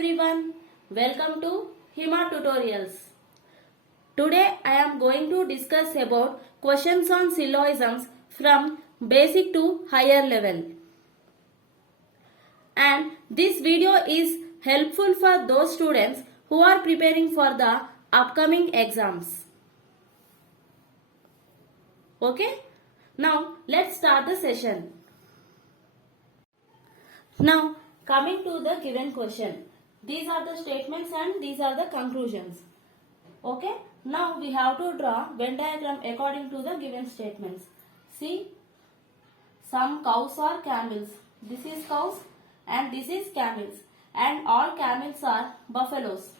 everyone, welcome to Hima Tutorials. Today I am going to discuss about questions on syllogisms from basic to higher level. And this video is helpful for those students who are preparing for the upcoming exams. Okay? Now let's start the session. Now coming to the given question. These are the statements and these are the conclusions. Okay. Now we have to draw Venn diagram according to the given statements. See, some cows are camels. This is cows and this is camels. And all camels are buffaloes.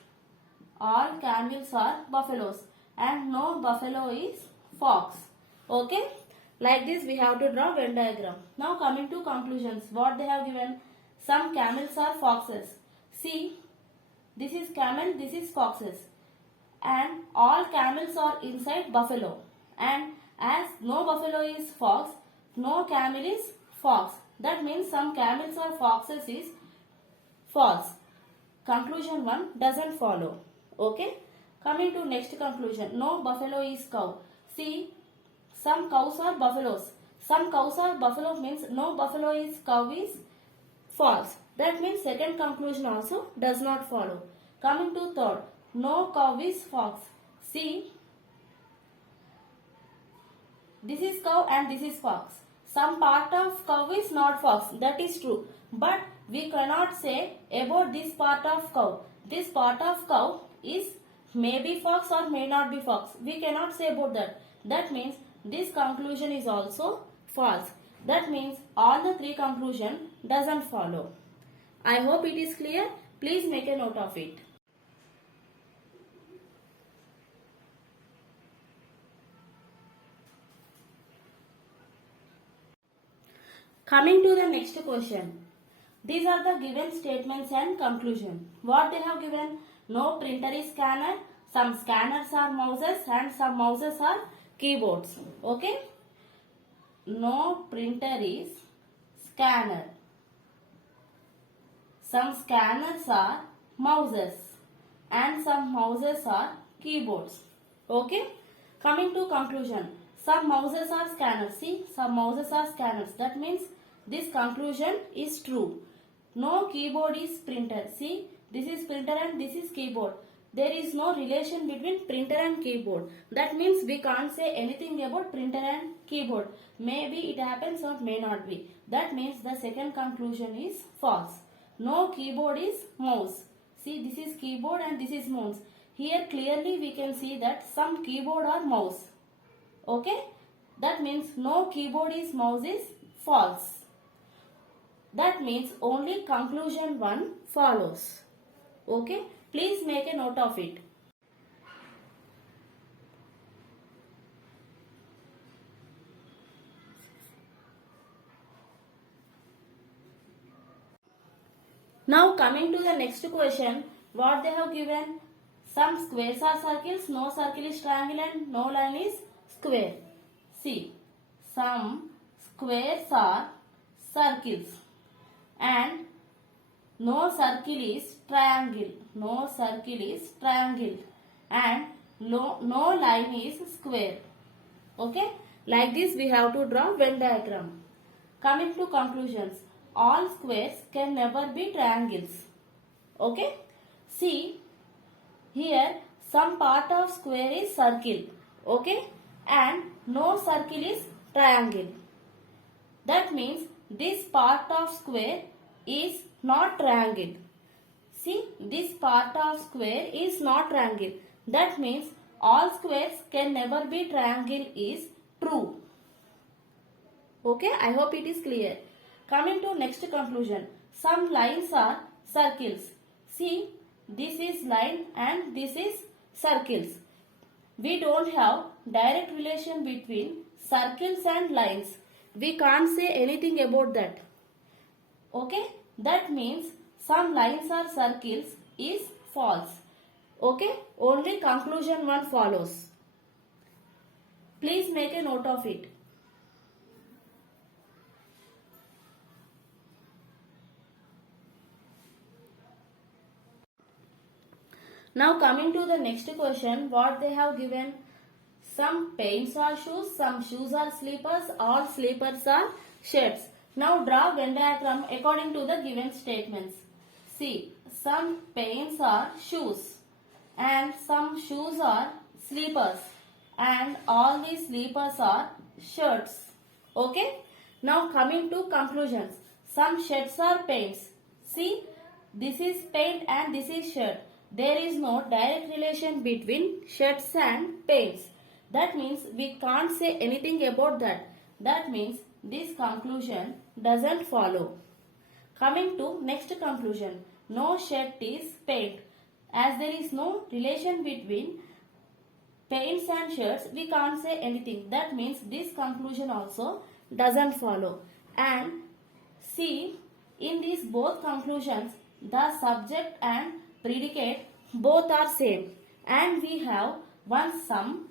All camels are buffaloes. And no buffalo is fox. Okay. Like this we have to draw Venn diagram. Now coming to conclusions. What they have given? Some camels are foxes. See, this is camel, this is foxes. And all camels are inside buffalo. And as no buffalo is fox, no camel is fox. That means some camels or foxes is false. Conclusion 1 doesn't follow. Okay. Coming to next conclusion. No buffalo is cow. See, some cows are buffaloes. Some cows are buffalo means no buffalo is cow is false. That means second conclusion also does not follow. Coming to third. No cow is fox. See, this is cow and this is fox. Some part of cow is not fox. That is true. But we cannot say about this part of cow. This part of cow is may be fox or may not be fox. We cannot say about that. That means this conclusion is also false. That means all the three conclusion doesn't follow. I hope it is clear. Please make a note of it. Coming to the next question. These are the given statements and conclusion. What they have given? No printer is scanner. Some scanners are mouses and some mouses are keyboards. Okay. No printer is scanner. Some scanners are mouses and some mouses are keyboards. Okay. Coming to conclusion. Some mouses are scanners. See, some mouses are scanners. That means this conclusion is true. No keyboard is printer. See, this is printer and this is keyboard. There is no relation between printer and keyboard. That means we can't say anything about printer and keyboard. Maybe it happens or may not be. That means the second conclusion is false. No keyboard is mouse. See, this is keyboard and this is mouse. Here clearly we can see that some keyboard or mouse. Okay. That means no keyboard is mouse is false. That means only conclusion 1 follows. Okay. Please make a note of it. Now coming to the next question. What they have given? Some squares are circles, no circle is triangle and no line is square. See, some squares are circles and no circle is triangle. No circle is triangle and no line is square. Okay. Like this we have to draw Venn diagram. Coming to conclusions. All squares can never be triangles. Okay. See, here some part of square is circle. Okay. And no circle is triangle. That means this part of square is not triangle. See, this part of square is not triangle. That means all squares can never be triangle is true. Okay, I hope it is clear. Coming to next conclusion. Some lines are circles. See, this is line and this is circles. We don't have direct relation between circles and lines. We can't say anything about that. Okay, that means some lines are circles is false. Okay, only conclusion 1 follows. Please make a note of it. Now coming to the next question, what they have given. Some pants are shoes, some shoes are slippers, all slippers are shirts. Now draw Venn diagram according to the given statements. See, some pants are shoes and some shoes are slippers and all these slippers are shirts. Okay? Now coming to conclusions. Some shirts are pants. See, this is pant and this is shirt. There is no direct relation between shirts and pants. That means we can't say anything about that. That means this conclusion doesn't follow. Coming to next conclusion. No shirt is pant. As there is no relation between pants and shirts, we can't say anything. That means this conclusion also doesn't follow. And see, in these both conclusions, the subject and predicate both are same. And we have one sum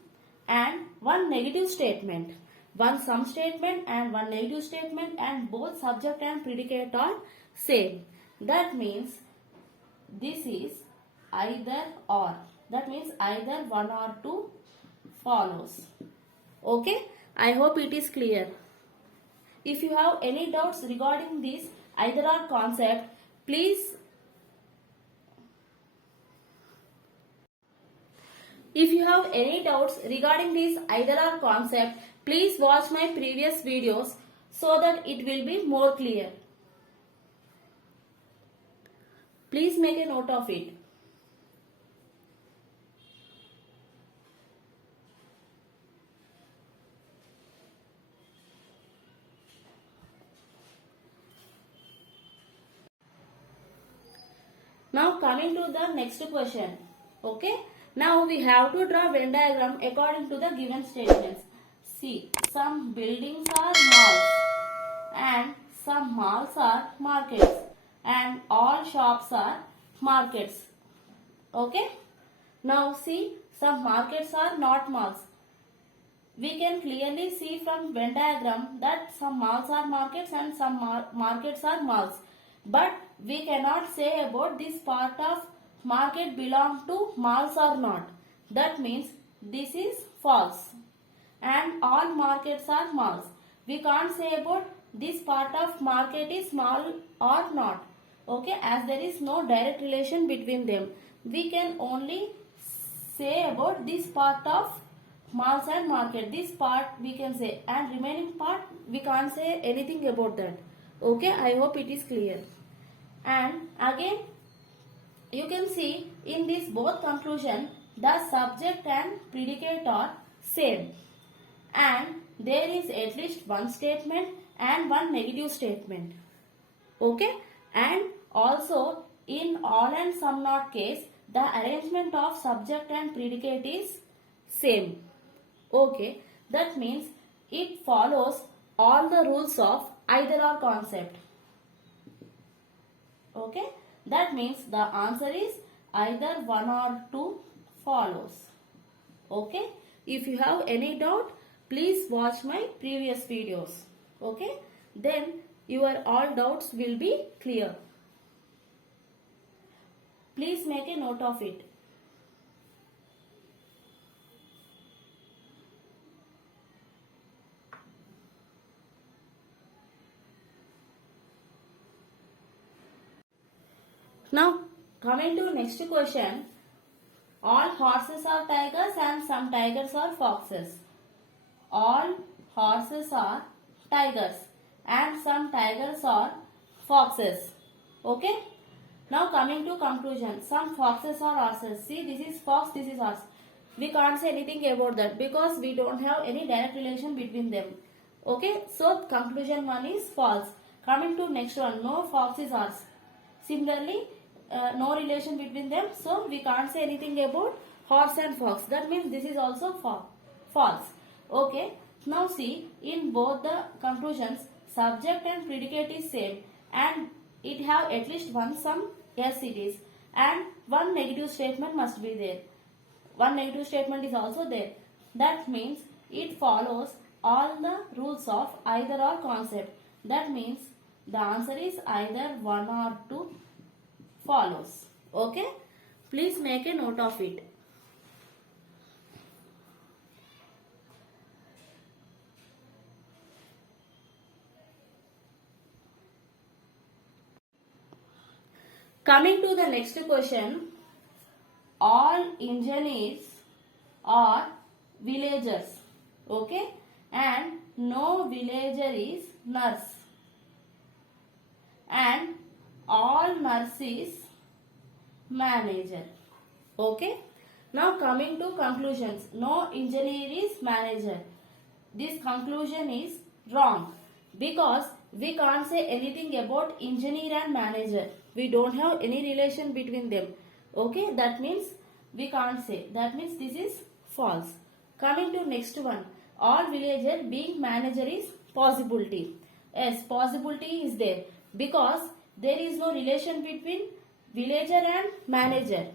and one negative statement. One sum statement and one negative statement, and both subject and predicate are same. That means this is either or. That means either one or two follows. Okay? I hope it is clear. If you have any doubts regarding this either or concept, please watch my previous videos so that it will be more clear. Please make a note of it. Now coming to the next question. Okay. Now we have to draw Venn diagram according to the given statements. See, some buildings are malls and some malls are markets and all shops are markets. Okay. Now see, some markets are not malls. We can clearly see from Venn diagram that some malls are markets and some markets are malls. But we cannot say about this part of market belong to malls or not. That means this is false. And all markets are malls. We can't say about this part of market is mall or not. Okay, as there is no direct relation between them. We can only say about this part of malls and market. This part we can say, and remaining part we can't say anything about that. Okay, I hope it is clear. And again, you can see in this both conclusion, the subject and predicate are same. And there is at least one statement and one negative statement. Okay? And also in all and some not case, the arrangement of subject and predicate is same. Okay? That means it follows all the rules of either or concept. Okay? That means the answer is either one or two follows. Okay? If you have any doubt, please watch my previous videos. Okay? Then your all doubts will be clear. Please make a note of it. Now coming to next question. All horses are tigers and some tigers are foxes. All horses are tigers and some tigers are foxes. Okay? Now coming to conclusion. Some foxes are horses. See, this is fox, this is horse. We can't say anything about that because we don't have any direct relation between them. Okay? So conclusion 1 is false. Coming to next one. No fox is horse. Similarly, no relation between them, so we can't say anything about horse and fox. That means this is also false. Okay, now see, in both the conclusions, subject and predicate is same and it have at least one sum, yes it is, and one negative statement must be there. One negative statement is also there. That means it follows all the rules of either or concept. That means the answer is either one or two follows. Okay? Please make a note of it. Coming to the next question, all engineers are villagers, okay, and no villager is nurse, and all nurses manager, okay. Now coming to conclusions, no engineer is manager. This conclusion is wrong because we can't say anything about engineer and manager. We don't have any relation between them. Okay, that means we can't say. That means this is false. Coming to next one. All villager being manager is possibility. Yes, possibility is there because there is no relation between villager and manager.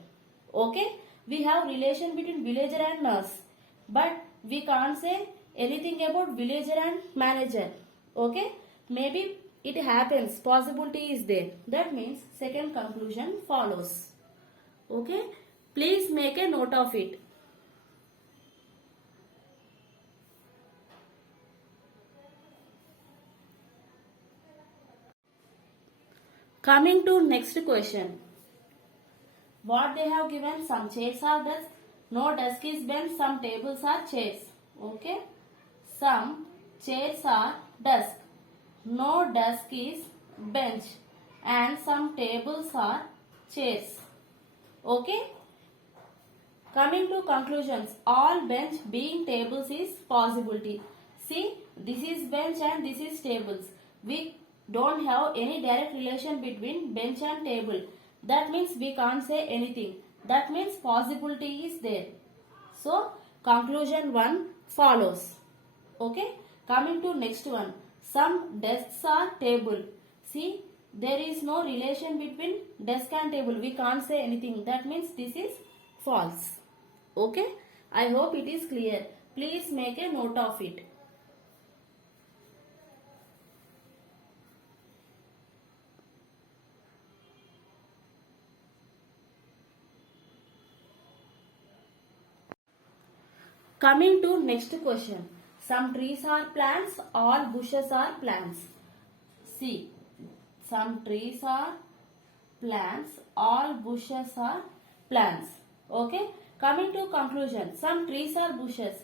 Okay, we have relation between villager and nurse, but we can't say anything about villager and manager. Okay, maybe it happens, possibility is there. That means second conclusion follows. Okay, please make a note of it. Coming to next question. What they have given, some chairs are desk, no desk is bench, some tables are chairs. Okay, some chairs are desk, no desk is bench, and some tables are chairs. Okay, coming to conclusions, all bench being tables is possibility. See, this is bench and this is tables. We don't have any direct relation between bench and table. That means we can't say anything. That means possibility is there. So, conclusion 1 follows. Okay, coming to next one. Some desks are table. See, there is no relation between desk and table. We can't say anything. That means this is false. Okay, I hope it is clear. Please make a note of it. Coming to next question. Some trees are plants, all bushes are plants. See, some trees are plants, all bushes are plants. Okay, coming to conclusion. Some trees are bushes.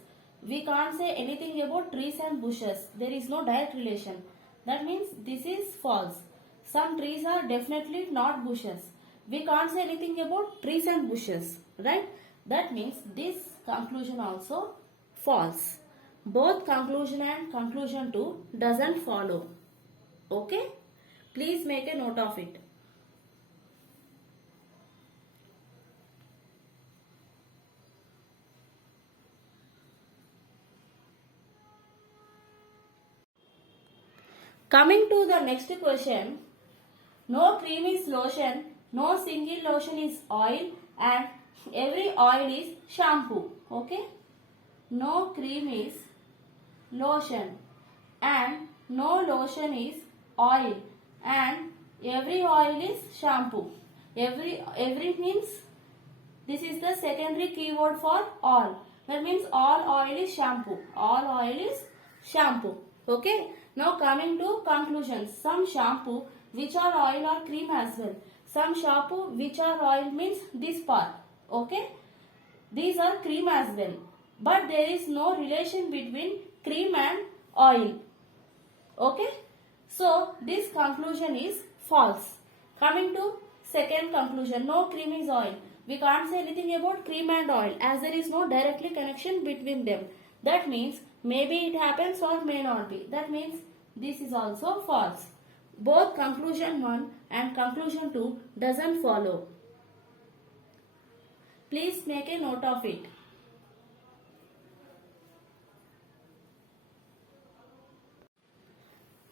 We can't say anything about trees and bushes. There is no direct relation. That means this is false. Some trees are definitely not bushes. We can't say anything about trees and bushes, right? That means this conclusion also false. Both conclusion and conclusion 2 doesn't follow. Okay? Please make a note of it. Coming to the next question. No cream is lotion, no single lotion is oil, and every oil is shampoo. Okay? No cream is lotion and no lotion is oil and every oil is shampoo. Every means this is the secondary keyword for all. That means all oil is shampoo. All oil is shampoo. Okay. Now coming to conclusions. Some shampoo which are oil or cream as well. Some shampoo which are oil means this part. Okay. These are cream as well. But there is no relation between cream and oil. Okay. So this conclusion is false. Coming to second conclusion. No cream is oil. We can't say anything about cream and oil as there is no directly connection between them. That means maybe it happens or may not be. That means this is also false. Both conclusion 1 and conclusion 2 doesn't follow. Please make a note of it.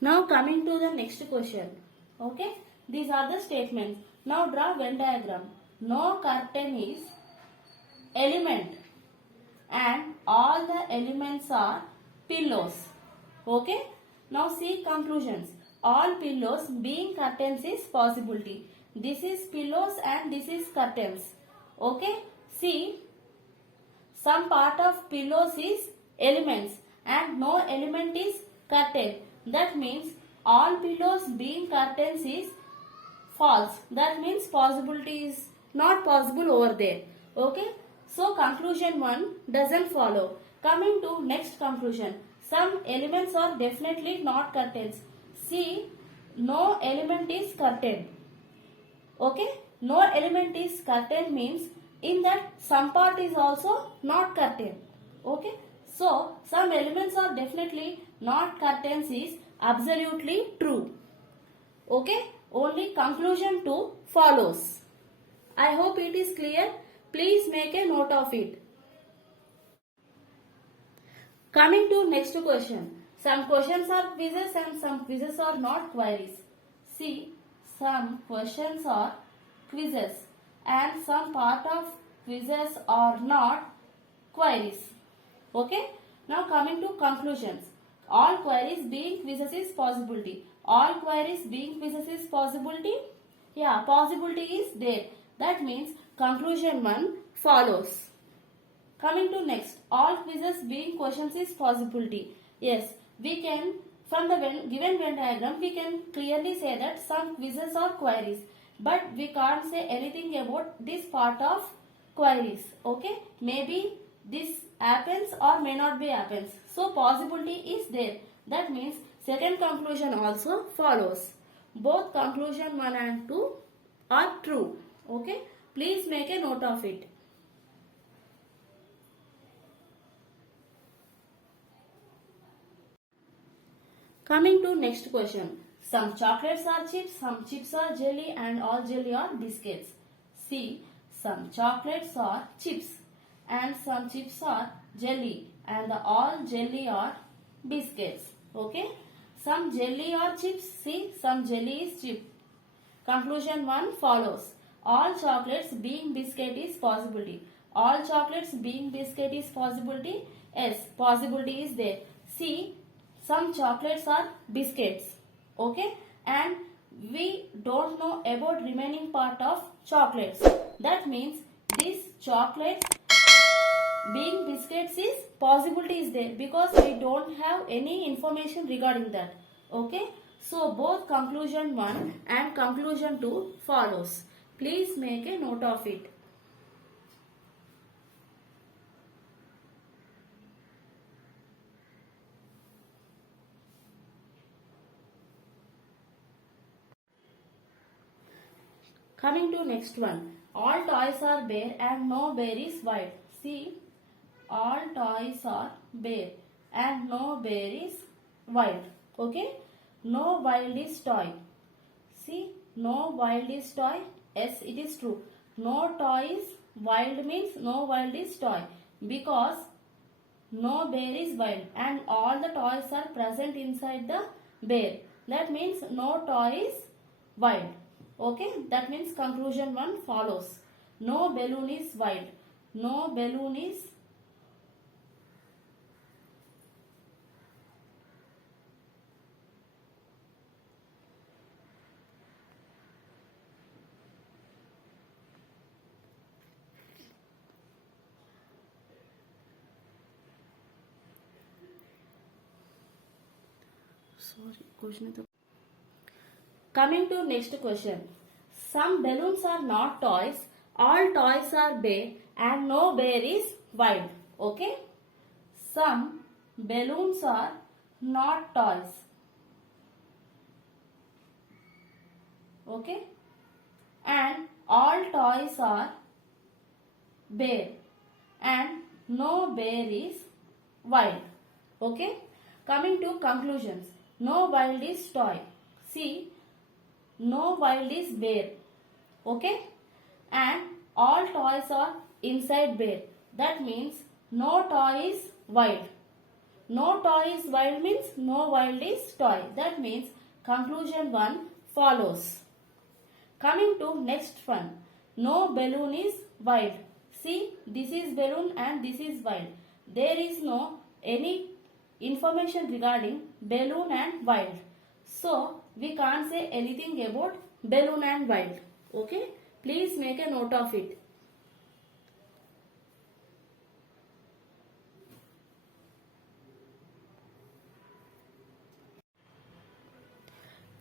Now coming to the next question. Okay, these are the statements. Now draw Venn diagram. No curtain is element and all the elements are pillows. Okay, now see conclusions. All pillows being curtains is possibility. This is pillows and this is curtains. Okay, see, some part of pillows is elements and no element is curtain. That means all pillows being curtains is false. That means possibility is not possible over there. Okay, so conclusion 1 doesn't follow. Coming to next conclusion, some elements are definitely not curtains. See, no element is curtain. Okay, no element is curtain means in that some part is also not curtain. Okay, so some elements are definitely not curtains is absolutely true. Okay, only conclusion 2 follows. I hope it is clear. Please make a note of it. Coming to next question. Some questions are quizzes and some quizzes are not queries. See, some questions are quizzes and some part of quizzes are not queries. Okay. Now coming to conclusions. All queries being quizzes is possibility. All queries being quizzes is possibility. Yeah, possibility is there. That means conclusion 1 follows. Coming to next, all quizzes being questions is possibility. Yes, we can, from the given Venn diagram, we can clearly say that some quizzes are queries. But we can't say anything about this part of queries. Okay, maybe this happens or may not be happens. So possibility is there. That means second conclusion also follows. Both conclusion 1 and 2 are true. Okay, please make a note of it. Coming to next question. Some chocolates are chips, some chips are jelly and all jelly are biscuits. See, some chocolates are chips and some chips are jelly and all jelly are biscuits. Okay. Some jelly are chips. See, some jelly is chip. Conclusion 1 follows. All chocolates being biscuit is possibility. All chocolates being biscuit is possibility. Yes, possibility is there. See, some chocolates are biscuits. Okay, and we don't know about remaining part of chocolates. That means these chocolates being biscuits is possibility is there because we don't have any information regarding that. Okay, so both conclusion 1 and conclusion 2 follows. Please make a note of it. Coming to next one. All toys are bare and no bear is wild. See, all toys are bare and no bear is wild. Okay, no wild is toy. See, no wild is toy. Yes, it is true. No toy is wild means no wild is toy because no bear is wild and all the toys are present inside the bear. That means no toy is wild. Okay, that means conclusion 1 follows. No balloon is wild. No balloon is Coming to next question. Some balloons are not toys. All toys are bear and no bear is wild. Okay. Some balloons are not toys. Okay. And all toys are bear and no bear is wild. Okay. Coming to conclusions. No wild is toy. See, no wild is bear. Okay. And all toys are inside bear. That means no toy is wild. No toy is wild means no wild is toy. That means conclusion 1 follows. Coming to next one. No balloon is wild. See, this is balloon and this is wild. There is no any information regarding balloon and wild. So, we can't say anything about balloon and wild. Okay? Please make a note of it.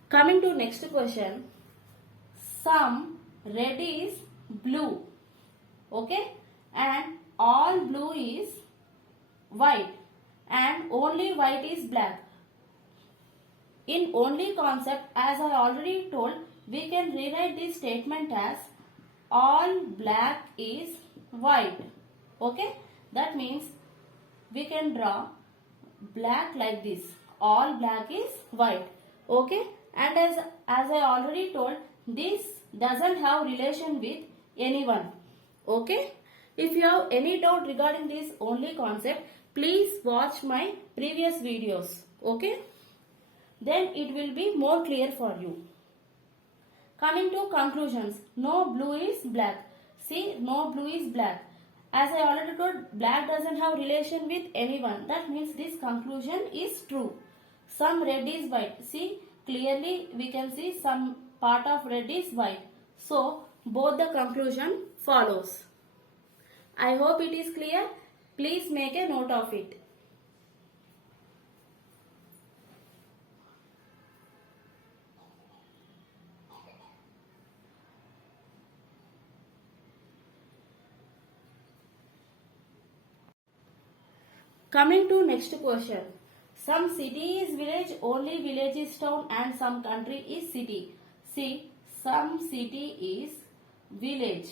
Coming to next question. Some red is blue. Okay. And all blue is white. And only white is black. In only concept, as I already told, we can rewrite this statement as all black is white. Okay. That means we can draw black like this. All black is white. Okay. And as I already told, this doesn't have relation with anyone. Okay. If you have any doubt regarding this only concept, please watch my previous videos. Okay. Then it will be more clear for you. Coming to conclusions. No blue is black. See, no blue is black. As I already told, black doesn't have relation with anyone. That means this conclusion is true. Some red is white. See, clearly we can see some part of red is white. So, both the conclusion follows. I hope it is clear. Please make a note of it. Coming to next question. Some city is village, only village is town, and some country is city. See, some city is village.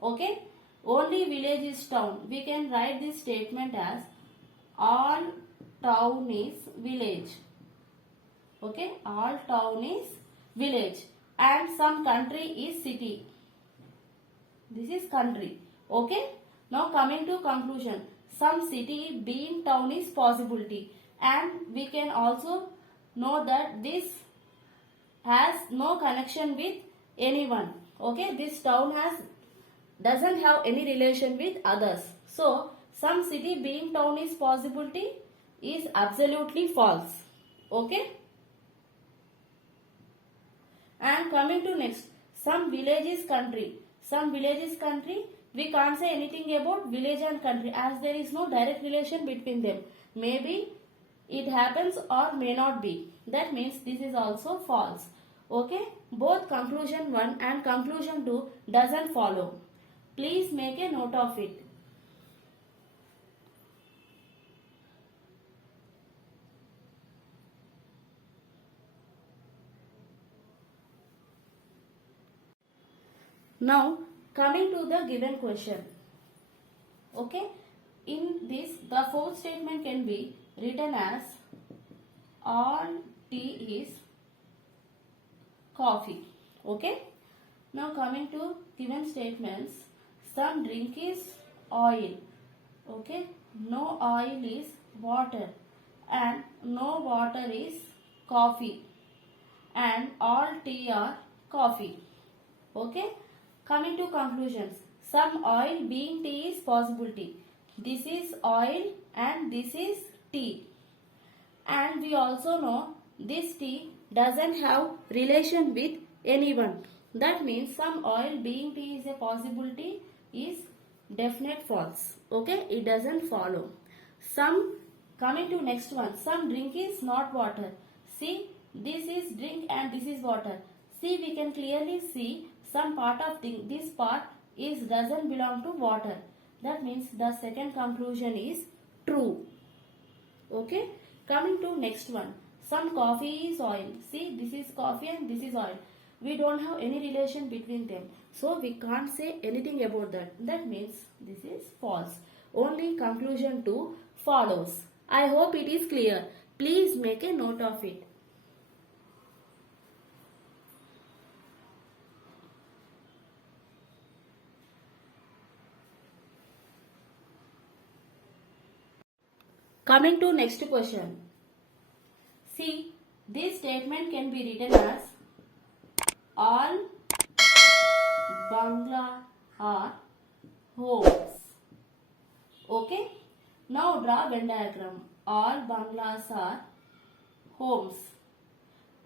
Okay. Only village is town. We can write this statement as all town is village. Okay. All town is village. And some country is city. This is country. Okay. Now coming to conclusion. Some city being town is possibility. And we can also know that this has no connection with anyone. Okay. This town doesn't have any relation with others. So, some city being town is possibility is absolutely false. Okay. And coming to next, some village is country. Some village is country. We can't say anything about village and country as there is no direct relation between them. Maybe it happens or may not be. That means this is also false. Okay. Both conclusion 1 and conclusion 2 doesn't follow. Please make a note of it. Now, coming to the given question. Okay. In this, the fourth statement can be written as all tea is coffee. Okay. Now, coming to given statements. Some drink is oil. Okay. No oil is water. And no water is coffee. And all tea are coffee. Okay. Coming to conclusions. Some oil being tea is possibility. This is oil and this is tea. And we also know this tea doesn't have relation with anyone. That means some oil being tea is a possibility is definite false. Okay, it doesn't follow. Coming to next one. Some drink is not water. See, this is drink and this is water. See, we can clearly see some part of this part doesn't belong to water. That means the second conclusion is true. Okay. Coming to next one. Some coffee is oil. See, this is coffee and this is oil. We don't have any relation between them. So, we can't say anything about that. That means this is false. Only conclusion 2 follows. I hope it is clear. Please make a note of it. Coming to next question. See, this statement can be written as all bungalows are homes. Okay. Now draw Venn diagram. All bungalows are homes.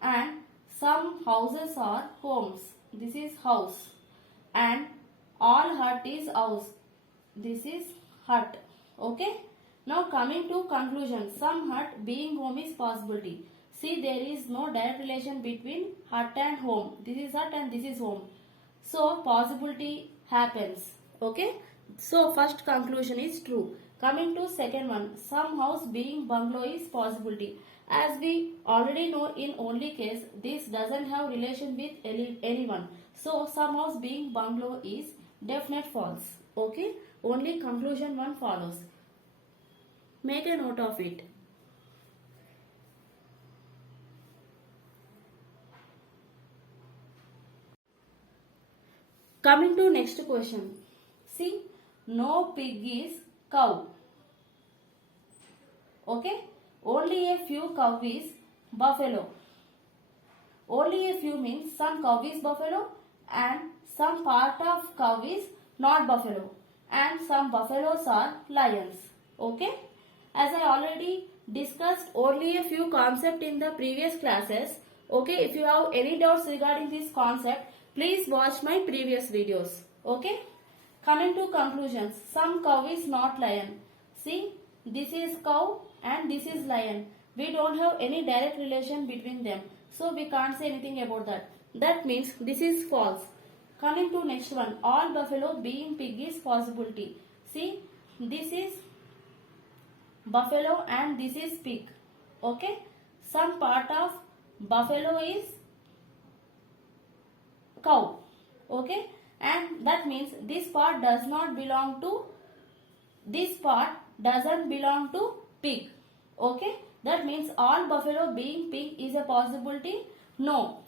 And some houses are homes. This is house. And all hut is house. This is hut. Okay. Now coming to conclusion. Some hut being home is possibility. See, there is no direct relation between hut and home. This is hut and this is home. So, possibility happens. Okay. So, first conclusion is true. Coming to second one, some house being bungalow is possibility. As we already know in only case, this doesn't have relation with anyone. So, some house being bungalow is definite false. Okay. Only conclusion one follows. Make a note of it. Coming to next question. See, no pig is cow. Okay. Only a few cow is buffalo. Only a few means some cow is buffalo and some part of cow is not buffalo and some buffaloes are lions. Okay. As I already discussed only a few concepts in the previous classes. Okay. If you have any doubts regarding this concept, please watch my previous videos. Okay. Coming to conclusions. Some cow is not lion. See, this is cow and this is lion. We don't have any direct relation between them. So we can't say anything about that. That means this is false. Coming to next one. All buffalo being pig is possibility. See, this is buffalo and this is pig. Okay. Some part of buffalo is cow. Okay. And that means this part does not belong to, this part doesn't belong to pig. Okay. That means all buffalo being pig is a possibility? No.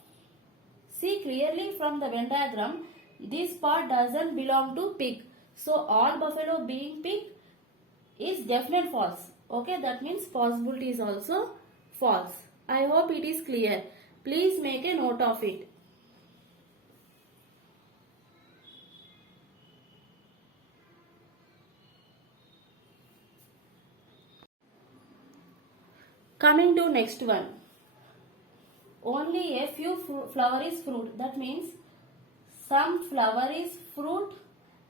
See clearly from the Venn diagram, this part doesn't belong to pig. So all buffalo being pig is definite false. Okay. That means possibility is also false. I hope it is clear. Please make a note of it. Coming to next one. Only a few flower is fruit. That means some flower is fruit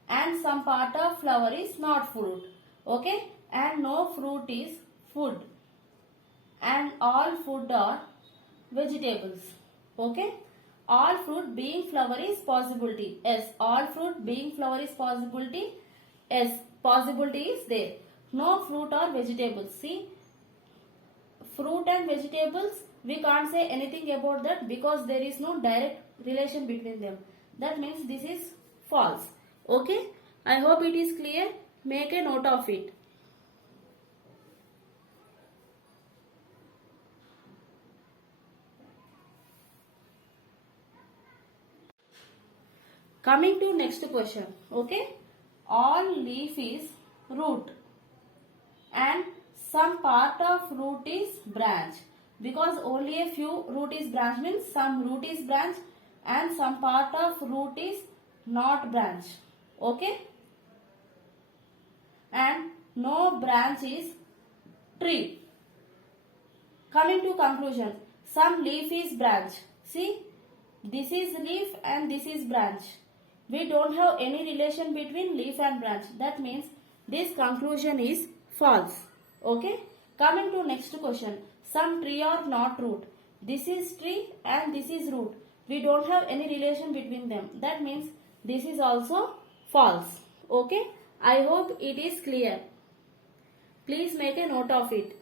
and some part of flower is not fruit. Okay. And no fruit is food. And all food are vegetables. Okay. All fruit being flower is possibility. Yes. All fruit being flower is possibility. Yes. Possibility is there. No fruit or vegetables. See. Fruit and vegetables, we can't say anything about that because there is no direct relation between them. That means this is false. Okay. I hope it is clear. Make a note of it. Coming to next question. Okay. All leaf is root and some part of root is branch. Because only a few root is branch means some root is branch and some part of root is not branch. Okay. And no branch is tree. Coming to conclusion. Some leaf is branch. See, this is leaf and this is branch. We don't have any relation between leaf and branch. That means this conclusion is false. Okay. Coming to next question. Some tree are not root. This is tree and this is root. We don't have any relation between them. That means this is also false. Okay. I hope it is clear. Please make a note of it.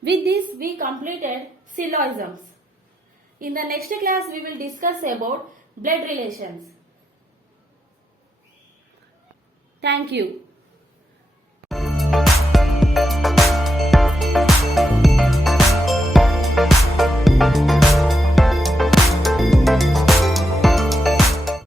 With this we completed syllogisms. In the next class we will discuss about blood relations. Thank you.